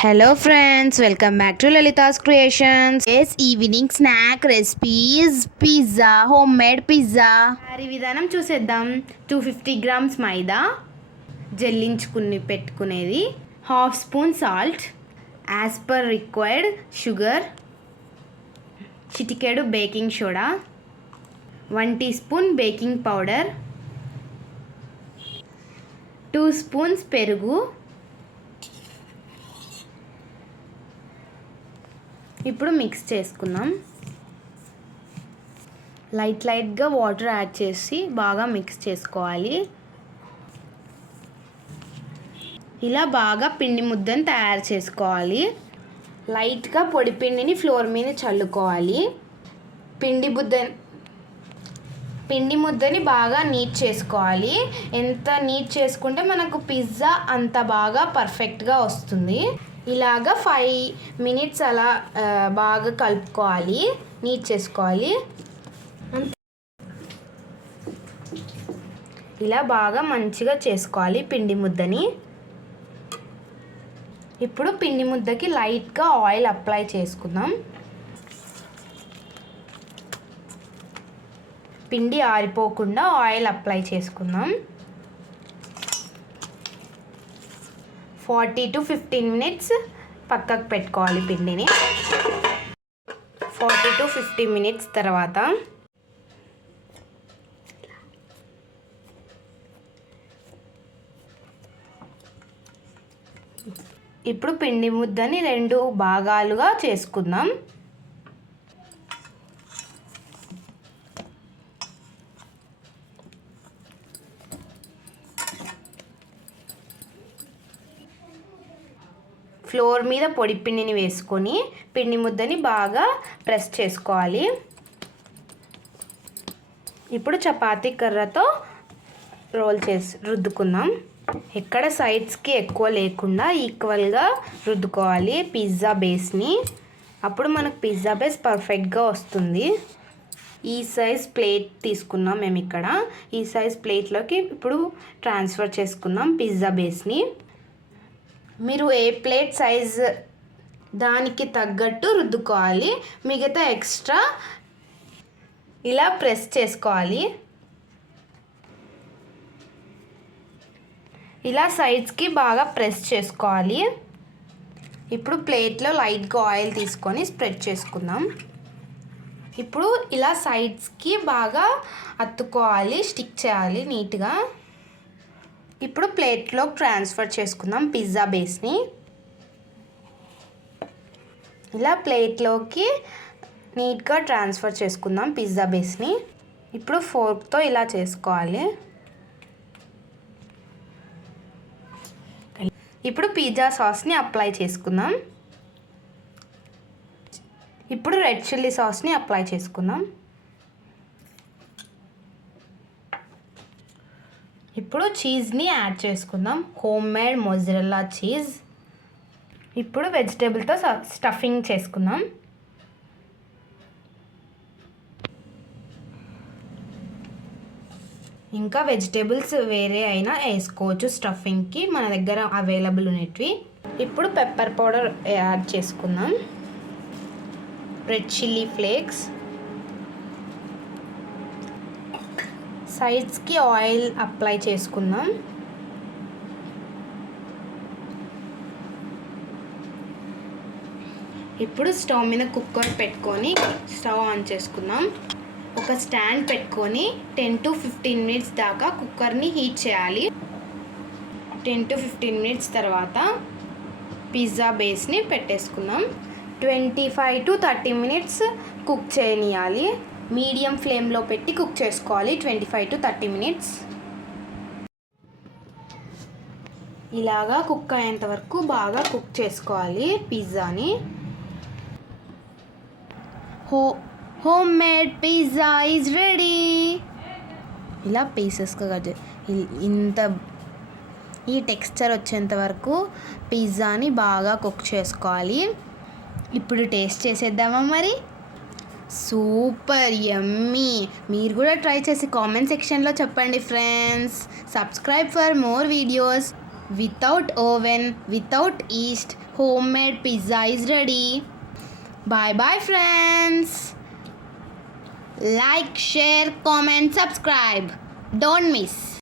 Hello friends, welcome back to Lalita's Creations. Yes, evening snack recipe is pizza, homemade pizza. తయారీ విధానం చూసేద్దాం. 250 grams మైదా, జల్లించుకుని పెట్టుకునేది, half spoon salt, as per required sugar, చిటికెడు baking soda, 1 teaspoon baking powder, 2 spoons పెరుగు. ఇప్పుడు mix చేసుకుందాం. లైట్గా వాటర్ యాడ్ చేసి బాగా మిక్స్ చేసుకోవాలి. ఇలా బాగా పిండి ముద్దను తయారు చేసుకోవాలి. లైట్గా పొడి పిండిని ఫ్లోర్ మీద చల్లుకోవాలి. పిండి ముద్దని బాగా నీట్ చేసుకోవాలి. ఎంత నీట్ చేసుకుంటే మనకు పిజ్జా అంత బాగా పర్ఫెక్ట్గా వస్తుంది. ఇలాగా 5 minutes అలా బాగా కలుపుకోవాలి, నీట్ చేసుకోవాలి. ఇలా బాగా మంచిగా చేసుకోవాలి పిండి ముద్దని. ఇప్పుడు పిండి ముద్దకి లైట్గా ఆయిల్ అప్లై చేసుకుందాం. పిండి ఆరిపోకుండా ఆయిల్ అప్లై చేసుకుందాం. 40 to 15 minutes పక్కకు పెట్టుకోవాలి పిండిని. 40 to 50 minutes తర్వాత ఇప్పుడు పిండి ముద్దని 2 భాగాలుగా చేసుకుందాం. ఫ్లోర్ మీద పొడి పిండిని వేసుకొని పిండి ముద్దని బాగా ప్రెస్ చేసుకోవాలి. ఇప్పుడు చపాతీ కర్రతో రోల్ చేసి రుద్దుకుందాం. ఎక్కడ సైడ్స్కి ఎక్కువ లేకుండా ఈక్వల్గా రుద్దుకోవాలి పిజ్జా బేస్ని. అప్పుడు మనకు పిజ్జా బేస్ పర్ఫెక్ట్గా వస్తుంది. ఈ సైజ్ ప్లేట్ తీసుకున్నాం మేము ఇక్కడ. ఈ సైజ్ ప్లేట్లోకి ఇప్పుడు ట్రాన్స్ఫర్ చేసుకుందాం పిజ్జా బేస్ని. మీరు ఏ ప్లేట్ సైజ్ దానికి తగ్గట్టు రుద్దుకోవాలి. మిగతా ఎక్స్ట్రా ఇలా ప్రెస్ చేసుకోవాలి. ఇలా సైడ్స్కి బాగా ప్రెస్ చేసుకోవాలి. ఇప్పుడు ప్లేట్లో లైట్గా ఆయిల్ తీసుకొని స్ప్రెడ్ చేసుకుందాం. ఇప్పుడు ఇలా సైడ్స్కి బాగా అత్తుకోవాలి, స్టిక్ చేయాలి నీట్గా. ఇప్పుడు ప్లేట్లో ట్రాన్స్ఫర్ చేసుకుందాం పిజ్జా బేస్ని. ఇలా ప్లేట్లోకి నీట్గా ట్రాన్స్ఫర్ చేసుకుందాం పిజ్జా బేస్ని. ఇప్పుడు ఫోర్క్తో ఇలా చేసుకోవాలి. ఇప్పుడు పిజ్జా సాస్ని అప్లై చేసుకుందాం. ఇప్పుడు రెడ్ చిల్లీ సాస్ని అప్లై చేసుకుందాం. ఇప్పుడు చీజ్ని యాడ్ చేసుకుందాం, హోమ్ మేడ్ మొజరెల్లా చీజ్. ఇప్పుడు వెజిటేబుల్తో స్టఫింగ్ చేసుకుందాం. ఇంకా వెజిటేబుల్స్ వేరే అయినా వేసుకోవచ్చు స్టఫింగ్కి, మన దగ్గర అవైలబుల్ ఉన్నవి. ఇప్పుడు పెప్పర్ పౌడర్ యాడ్ చేసుకుందాం, రెడ్ చిల్లీ ఫ్లేక్స్. సైడ్స్కి ఆయిల్ అప్లై చేసుకుందాం. ఇప్పుడు స్టవ్ మీద కుక్కర్ పెట్టుకొని స్టవ్ ఆన్ చేసుకుందాం. ఒక స్టాండ్ పెట్టుకొని 10 to 15 minutes దాకా కుక్కర్ని హీట్ చేయాలి. 10 to 15 minutes తర్వాత పిజ్జా బేస్ని పెట్టేసుకుందాం. 25 to 30 minutes కుక్ చేయనియాలి. మీడియం ఫ్లేమ్లో పెట్టి కుక్ చేసుకోవాలి 25 to 30 minutes. ఇలాగా కుక్ అయ్యేంత వరకు బాగా కుక్ చేసుకోవాలి పిజ్జాని. Homemade pizza is ready. ఇలా పీసెస్గా ఇంత ఈ టెక్స్చర్ వచ్చేంత వరకు పిజ్జాని బాగా కుక్ చేసుకోవాలి. ఇప్పుడు టేస్ట్ చేసేద్దామా మరి? Super yummy. మీరు కూడా ట్రై చేసి కామెంట్ సెక్షన్లో చెప్పండి friends. Subscribe for more videos. Without oven, without yeast, homemade pizza is ready. Bye bye friends. Like, share, comment, subscribe. Don't miss.